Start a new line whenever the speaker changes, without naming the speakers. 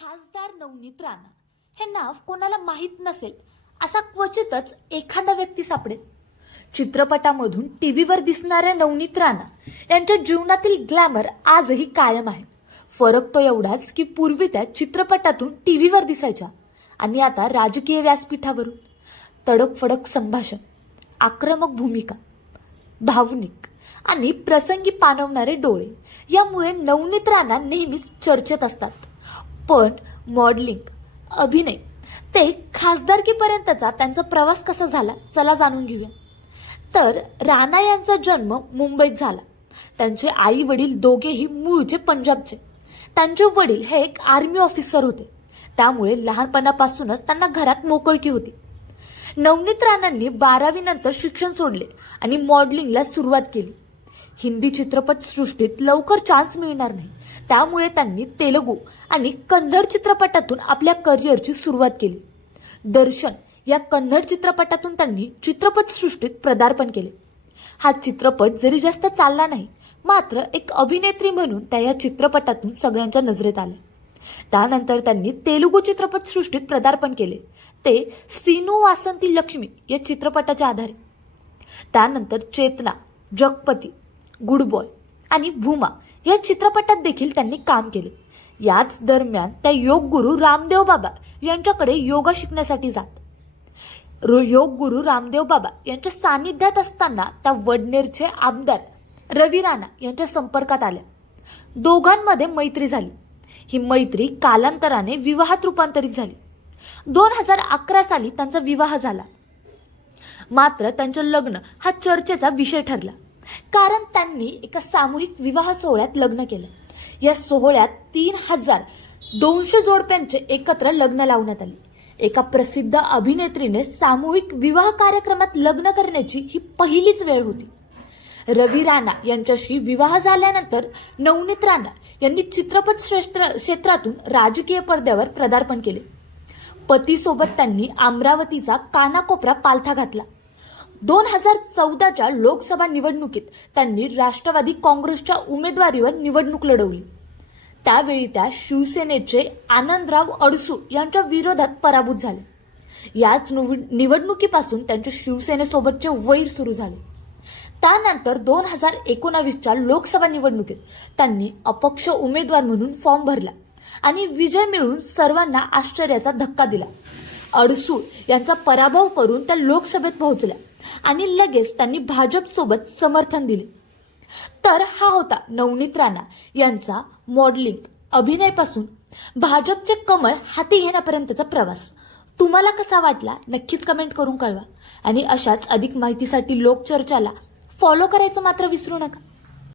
खासदार नवनीत राणा. हे नाव कोणाला माहीत नसेल असा क्वचितच एखादा व्यक्ती सापडेल. चित्रपटामधून टी व्हीवर दिसणाऱ्या नवनीत राणा यांच्या जीवनातील ग्लॅमर आजही कायम आहे. फरक तो एवढाच की पूर्वी त्या चित्रपटातून टी व्हीवर दिसायच्या आणि आता राजकीय व्यासपीठावरून. तडकफडक संभाषण आक्रमक भूमिका भावनिक आणि प्रसंगी पाणवणारे डोळे यामुळे नवनीत राणा नेहमीच चर्चेत असतात. पण मॉडलिंग अभिनय. ते खासदारकीपर्यंतचा त्यांचा प्रवास कसा झाला चला जाणून घेऊया. तर राणा यांचा जन्म मुंबईत झाला. त्यांचे आई वडील दोघेही मूळचे पंजाबचे. त्यांचे वडील हे एक आर्मी ऑफिसर होते. त्यामुळे लहानपणापासूनच त्यांना घरात मोकळकी होती. नवनीत राणांनी बारावीनंतर शिक्षण सोडले आणि मॉडेलिंगला सुरुवात केली. हिंदी चित्रपटसृष्टीत लवकर चान्स मिळणार नाही. त्यामुळे त्यांनी तेलुगू आणि कन्नड चित्रपटातून आपल्या करिअरची सुरुवात केली. दर्शन या कन्नड चित्रपटातून त्यांनी चित्रपटसृष्टीत प्रदार्पण केले. हा चित्रपट जरी जास्त चालला नाही मात्र एक अभिनेत्री म्हणून त्या या चित्रपटातून सगळ्यांच्या नजरेत आल्या त्यानंतर त्यांनी तेलुगू चित्रपटसृष्टीत प्रदार्पण केले. ते सीनू वासंती लक्ष्मी या चित्रपटाच्या आधारे. त्यानंतर चेतना जगपती गुड बॉय आणि भूमा या चित्रपटात देखील त्यांनी काम केले. याच दरम्यान त्या योग गुरु रामदेव बाबा यांच्याकडे योगा शिकण्यासाठी जात. रो- योग गुरु रामदेव बाबा यांच्या सानिध्यात असताना त्या वडनेरचे आमदार रवी राणा यांच्या संपर्कात आल्या. दोघांमध्ये मैत्री झाली. ही मैत्री कालांतराने विवाहात रूपांतरित झाली. दोन हजार अकरा साली त्यांचा विवाह झाला. मात्र त्यांचं लग्न हा चर्चेचा विषय ठरला. कारण त्यांनी एका सामूहिक विवाह सोहळ्यात लग्न केलं. या सोहळ्यात तीन हजार दोनशे जोडप्यांचे एकत्र लग्न लावण्यात आले. एका प्रसिद्ध अभिनेत्रीने सामूहिक विवाह कार्यक्रमात लग्न करण्याची ही पहिलीच वेळ होती. रवी राणा यांच्याशी विवाह झाल्यानंतर नवनीत राणा यांनी चित्रपट क्षेत्र क्षेत्रातून राजकीय पडद्यावर पदार्पण केले. पतीसोबत त्यांनी अमरावतीचा कानाकोपरा पालथा घातला. दोन हजार चौदाच्या लोकसभा निवडणुकीत त्यांनी राष्ट्रवादी काँग्रेसच्या उमेदवारीवर निवडणूक लढवली. त्यावेळी त्या शिवसेनेचे आनंदराव अडसू यांच्या विरोधात पराभूत झाले. याच निवडणुकीपासून त्यांचे शिवसेनेसोबतचे वैर सुरू झाले. त्यानंतर दोन हजार एकोणावीसच्या लोकसभा निवडणुकीत त्यांनी अपक्ष उमेदवार म्हणून फॉर्म भरला आणि विजय मिळवून सर्वांना आश्चर्याचा धक्का दिला. अडसूळ यांचा पराभव करून त्या लोकसभेत पोहोचल्या. आणि लगेच त्यांनी भाजपसोबत समर्थन दिले. तर हा होता नवनीत राणा यांचा मॉडेलिंग अभिनयपासून. भाजपचे कमळ हाती घेण्यापर्यंतचा प्रवास. तुम्हाला कसा वाटला? नक्कीच कमेंट करून कळवा. आणि अशाच अधिक माहितीसाठी लोकचर्चाला फॉलो करायचं मात्र विसरू नका.